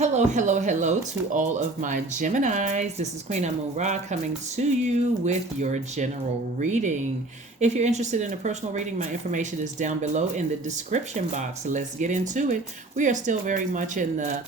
Hello, hello, hello to all of my Geminis. This is Queen Amun Ra coming to you with your general reading. If you're interested in a personal reading, my information is down below in the description box. Let's get into it. We are still very much in the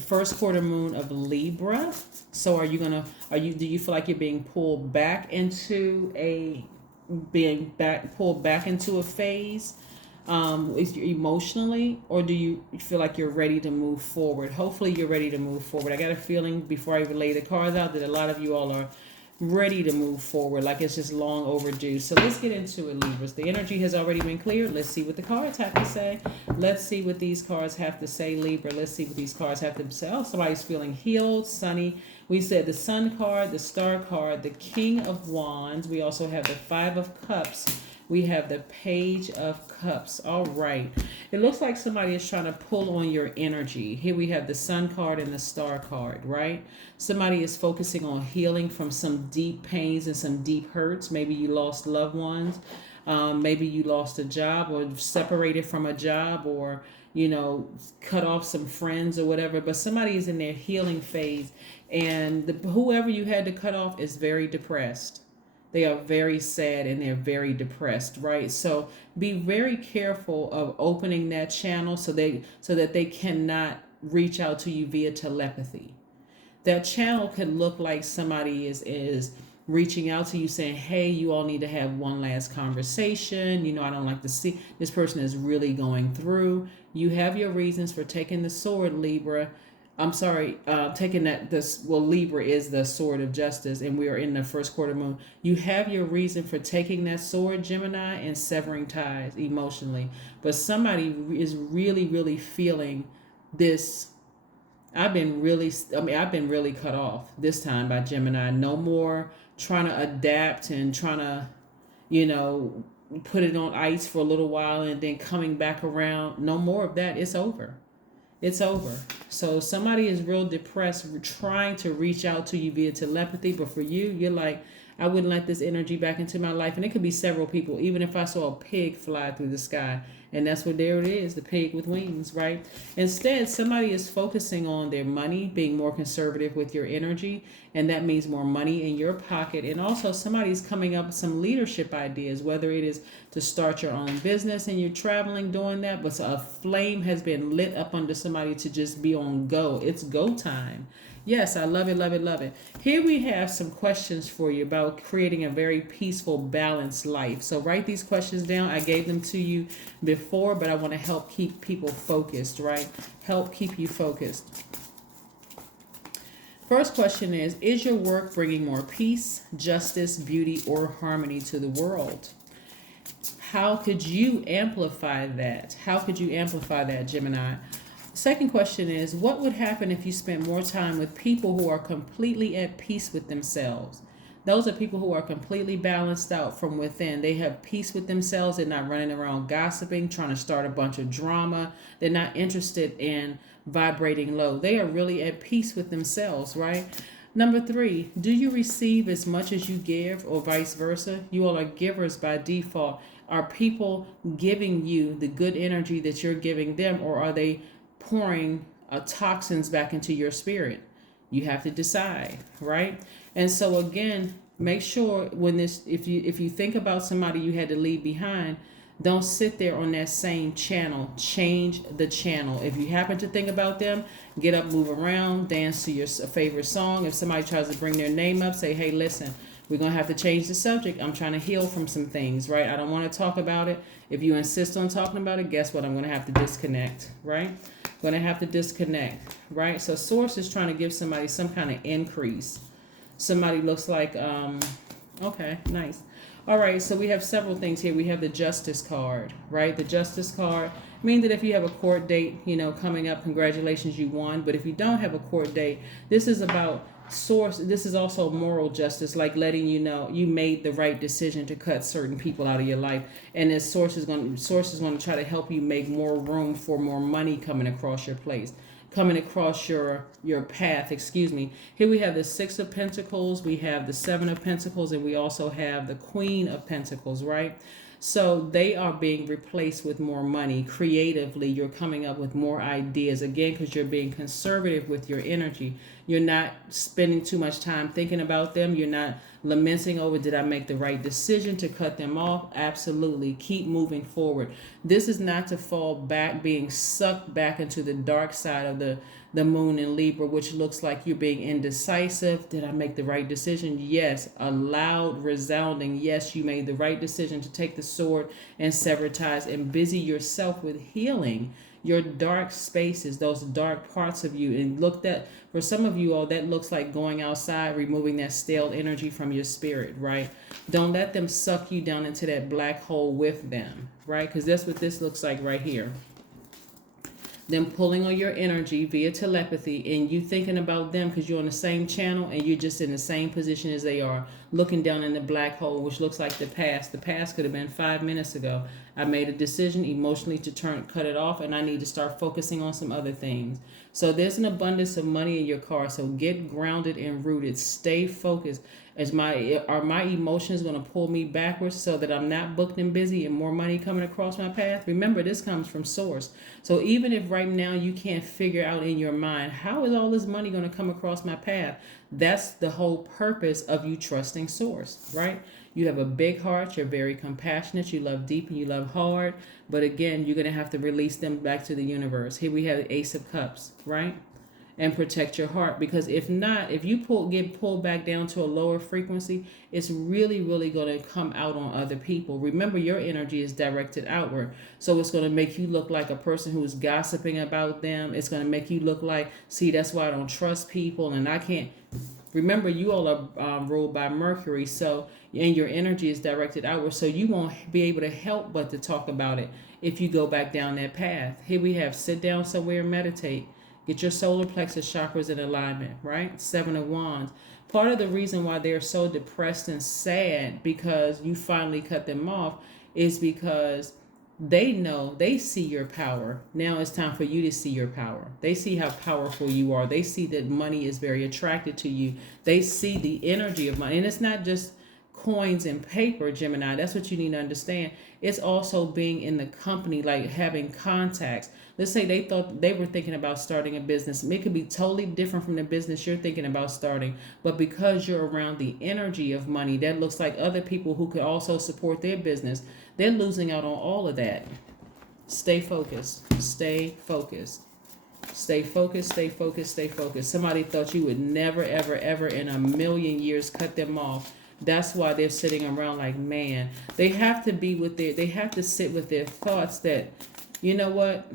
first quarter moon of Libra. So do you feel like you're being pulled back into a phase? Emotionally, or do you feel like you're ready to move forward? Hopefully you're ready to move forward. I got a feeling before I even lay the cards out that a lot of you all are ready to move forward, like it's just long overdue. So let's get into it, Libras. The energy has already been cleared. Let's see what the cards have to say. Let's see what these cards have to say, Libra. Let's see what these cards have to say. Oh, somebody's feeling healed, sunny. We said the Sun card, the Star card, the King of Wands. We also have the Five of Cups. We have the Page of Cups. All right. It looks like somebody is trying to pull on your energy. Here we have the Sun card and the Star card, right? Somebody is focusing on healing from some deep pains and some deep hurts. Maybe you lost loved ones. Maybe you lost a job or separated from a job, or cut off some friends or whatever. But somebody is in their healing phase, and whoever you had to cut off is very depressed. They are very sad and they're very depressed, right? So be very careful of opening that channel so that they cannot reach out to you via telepathy. That channel could look like somebody is reaching out to you saying, hey, you all need to have one last conversation. I don't like to see this person is really going through. You have your reasons for taking the sword, Libra. I'm sorry, taking Libra is the sword of justice, and we are in the first quarter moon. You have your reason for taking that sword, Gemini, and severing ties emotionally. But somebody is really, really feeling this. I've been really cut off this time by Gemini. No more trying to adapt and trying to, put it on ice for a little while and then coming back around. No more of that. It's over. It's over. So somebody is real depressed, trying to reach out to you via telepathy, but for you, you're like, I wouldn't let this energy back into my life. And it could be several people, even if I saw a pig fly through the sky. And that's what there it is, the pig with wings, right? Instead, somebody is focusing on their money, being more conservative with your energy, and that means more money in your pocket. And also somebody's coming up with some leadership ideas, whether it is to start your own business and you're traveling doing that, but a flame has been lit up under somebody to just be on go. It's go time. Yes, I love it, love it, love it. Here we have some questions for you about creating a very peaceful, balanced life. So write these questions down. I gave them to you before, but I want to help keep people focused, right? Help keep you focused. First question is your work bringing more peace, justice, beauty, or harmony to the world? How could you amplify that? How could you amplify that, Gemini? Second question is, what would happen if you spent more time with people who are completely at peace with themselves? Those are people who are completely balanced out from within. They have peace with themselves. They're not running around gossiping, trying to start a bunch of drama. They're not interested in vibrating low. They are really at peace with themselves, right? Number 3, do you receive as much as you give, or vice versa? You all are givers by default. Are people giving you the good energy that you're giving them, or are they pouring toxins back into your spirit? You have to decide, right? And so again, make sure if you think about somebody you had to leave behind, don't sit there on that same channel. Change the channel. If you happen to think about them, get up, move around, dance to your favorite song. If somebody tries to bring their name up, say, hey, listen, we're going to have to change the subject. I'm trying to heal from some things, right? I don't want to talk about it. If you insist on talking about it, guess what? I'm going to have to disconnect, right? Going to have to disconnect, right? So source is trying to give somebody some kind of increase. Somebody looks like, okay, nice. All right, so we have several things here. We have the Justice card, right? The Justice card means that if you have a court date, coming up, congratulations, you won. But if you don't have a court date, this is about source. This is also moral justice, like letting you know you made the right decision to cut certain people out of your life. And this source is going to try to help you make more room for more money coming across your place. Coming across your path, excuse me. Here we have the 6 of Pentacles, we have the 7 of Pentacles, and we also have the Queen of Pentacles, right? So they are being replaced with more money. Creatively, you're coming up with more ideas, again, because you're being conservative with your energy. You're not spending too much time thinking about them. You're not lamenting over, did I make the right decision to cut them off? Absolutely. Keep moving forward. This is not to fall back, being sucked back into the dark side of the moon in Libra, which looks like you're being indecisive. Did I make the right decision? Yes. A loud, resounding yes, you made the right decision to take the sword and sever ties and busy yourself with healing your dark spaces, those dark parts of you. And look, that for some of you all, that looks like going outside, removing that stale energy from your spirit, right? Don't let them suck you down into that black hole with them, right? Because that's what this looks like right here. Them pulling on your energy via telepathy, and you thinking about them because you're on the same channel and you're just in the same position as they are, looking down in the black hole, which looks like the past. The past could have been 5 minutes ago. I made a decision emotionally to cut it off, and I need to start focusing on some other things. So there's an abundance of money in your car. So get grounded and rooted. Stay focused. Are my emotions going to pull me backwards so that I'm not booked and busy and more money coming across my path? Remember, this comes from source. So even if right now you can't figure out in your mind, how is all this money going to come across my path? That's the whole purpose of you trusting source, right? You have a big heart. You're very compassionate. You love deep and you love hard. But again, you're going to have to release them back to the universe. Here we have the Ace of Cups, right? And protect your heart, because if not, if you get pulled back down to a lower frequency, it's really going to come out on other people. Remember, your energy is directed outward, so it's going to make you look like a person who is gossiping about them. It's going to make you look like, see, that's why I don't trust people and I can't. Remember, you all are ruled by Mercury, so, and your energy is directed outward, so you won't be able to help but to talk about it if you go back down that path. Here we have sit down somewhere and meditate. Get your solar plexus chakras in alignment, right? 7 of Wands. Part of the reason why they're so depressed and sad because you finally cut them off is because they know, they see your power. Now it's time for you to see your power. They see how powerful you are. They see that money is very attracted to you. They see the energy of money. And it's not just coins and paper, Gemini. That's what you need to understand. It's also being in the company, like having contacts. Let's say they were thinking about starting a business. It could be totally different from the business you're thinking about starting. But because you're around the energy of money, that looks like other people who could also support their business. They're losing out on all of that. Stay focused. Stay focused. Stay focused, stay focused, stay focused. Somebody thought you would never, ever, ever in a million years cut them off. That's why they're sitting around like, man, they have to sit with their thoughts that, you know what,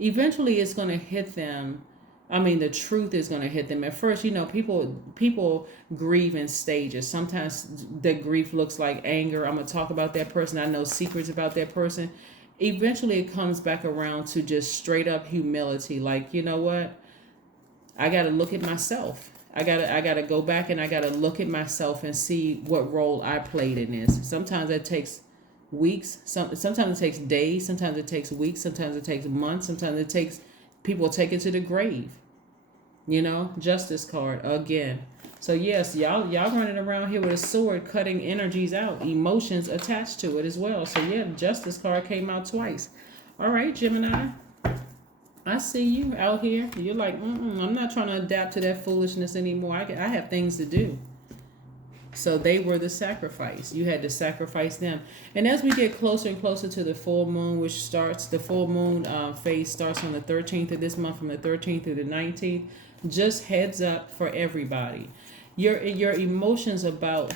eventually it's going to hit them. I mean, the truth is going to hit them. At first, people grieve in stages. Sometimes the grief looks like anger. I'm going to talk about that person. I know secrets about that person. Eventually it comes back around to just straight up humility. Like, you know what, I got to look at myself. I gotta go back and I gotta look at myself and see what role I played in this. Sometimes it takes weeks. Sometimes it takes days. Sometimes it takes weeks. Sometimes it takes months. Sometimes it takes people take it to the grave. Justice card again. So yes, y'all running around here with a sword, cutting energies out, emotions attached to it as well. So yeah, Justice card came out twice. All right, Gemini. I see you out here. You're like, I'm not trying to adapt to that foolishness anymore. I have things to do. So they were the sacrifice. You had to sacrifice them. And as we get closer and closer to the full moon, the full moon phase starts on the 13th of this month, from the 13th through the 19th. Just heads up for everybody. Your emotions about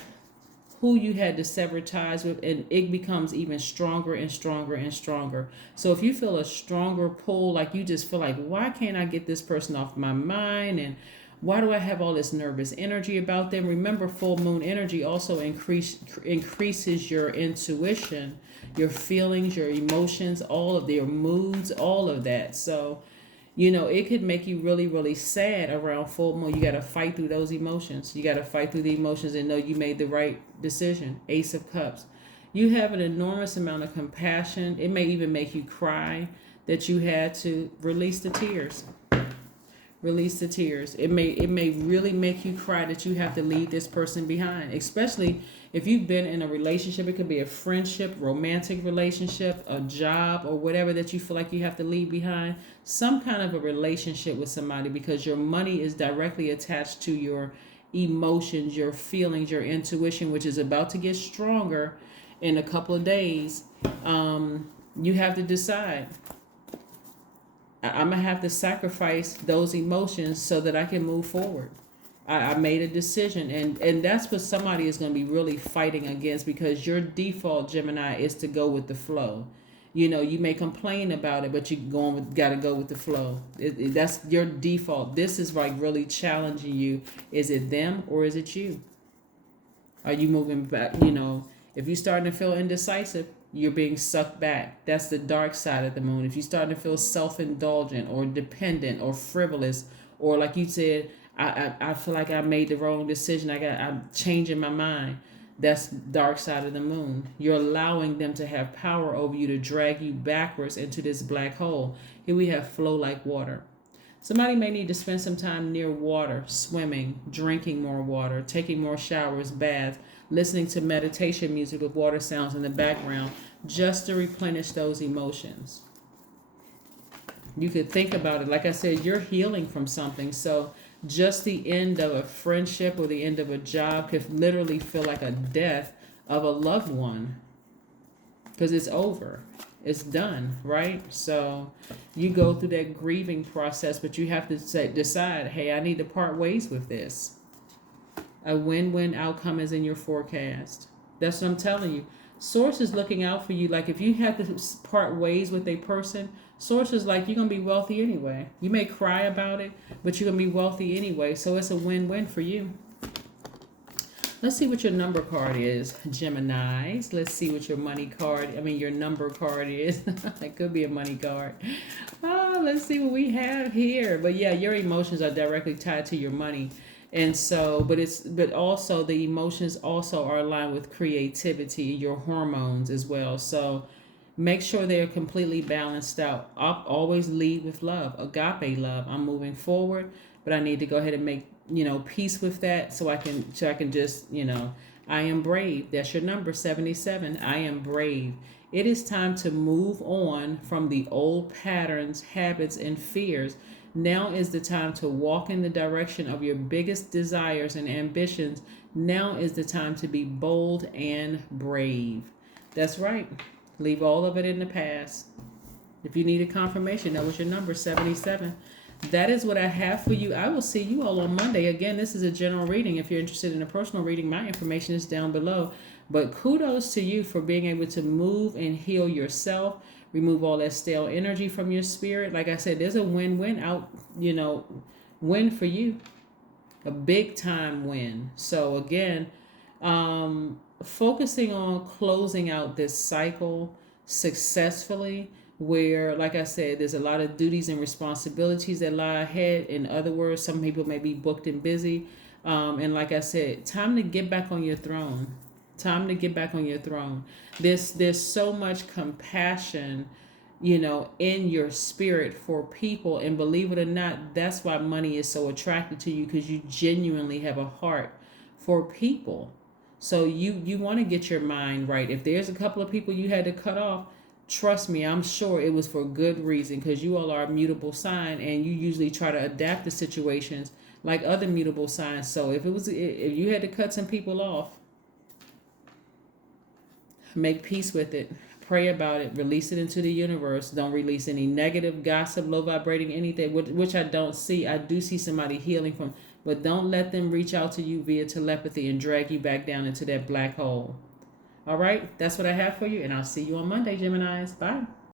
who you had to sever ties with, and it becomes even stronger and stronger and stronger. So if you feel a stronger pull, like you just feel like, why can't I get this person off my mind, and why do I have all this nervous energy about them? Remember, full moon energy also increases your intuition, your feelings, your emotions, all of your moods, all of that. So it could make you really, really sad around full moon. You got to fight through those emotions. You got to fight through the emotions and know you made the right decision. Ace of Cups. You have an enormous amount of compassion. It may even make you cry that you had to release the tears. Release the tears. It may really make you cry that you have to leave this person behind, especially If you've been in a relationship, it could be a friendship, romantic relationship, a job, or whatever that you feel like you have to leave behind, some kind of a relationship with somebody, because your money is directly attached to your emotions, your feelings, your intuition, which is about to get stronger in a couple of days. You have to decide. I'm going to have to sacrifice those emotions so that I can move forward. I made a decision, and that's what somebody is going to be really fighting against, because your default, Gemini, is to go with the flow. You may complain about it, but you got to go with the flow. That's your default. This is like really challenging you. Is it them or is it you? Are you moving back? If you're starting to feel indecisive, you're being sucked back. That's the dark side of the moon. If you're starting to feel self-indulgent or dependent or frivolous, or like you said, I feel like I made the wrong decision, I'm changing my mind. That's dark side of the moon. You're allowing them to have power over you, to drag you backwards into this black hole. Here we have flow like water. Somebody may need to spend some time near water, swimming, drinking more water, taking more showers, baths, listening to meditation music with water sounds in the background, just to replenish those emotions. You could think about it. Like I said, you're healing from something. So just the end of a friendship or the end of a job could literally feel like a death of a loved one, because it's over. It's done, right? So you go through that grieving process, but you have to decide, hey, I need to part ways with this. A win-win outcome is in your forecast. That's what I'm telling you. Source is looking out for you. Like if you have to part ways with a person, Source is like, you're going to be wealthy anyway. You may cry about it, but you're going to be wealthy anyway. So it's a win-win for you. Let's see what your number card is, Geminis. Let's see what your your number card is. It could be a money card. Oh, let's see what we have here. But yeah, your emotions are directly tied to your money. And so, but also the emotions also are aligned with creativity, your hormones as well. So make sure they're completely balanced out. I'll always lead with love, agape love. I'm moving forward, but I need to go ahead and make peace with that, so I can just I am brave. That's your number, 77. I am brave. It is time to move on from the old patterns, habits, and fears. Now is the time to walk in the direction of your biggest desires and ambitions. Now is the time to be bold and brave. That's right. Leave all of it in the past. If you need a confirmation, that was your number, 77. That is what I have for you. I will see you all on Monday. Again, this is a general reading. If you're interested in a personal reading, my information is down below. But kudos to you for being able to move and heal yourself. Remove all that stale energy from your spirit. Like I said, there's a win-win win for you. A big time win. So again, focusing on closing out this cycle successfully, where, like I said, there's a lot of duties and responsibilities that lie ahead. In other words, some people may be booked and busy. And like I said, time to get back on your throne. Time to get back on your throne. There's so much compassion, in your spirit for people. And believe it or not, that's why money is so attracted to you, because you genuinely have a heart for people. So you want to get your mind right. If there's a couple of people you had to cut off, trust me, I'm sure it was for good reason, because you all are a mutable sign, and you usually try to adapt to situations like other mutable signs. So if you had to cut some people off, make peace with it. Pray about it. Release it into the universe. Don't release any negative, gossip, low vibrating anything, which I don't see. I do see somebody healing from, but don't let them reach out to you via telepathy and drag you back down into that black hole. All right, that's what I have for you, and I'll see you on Monday, Geminis. Bye.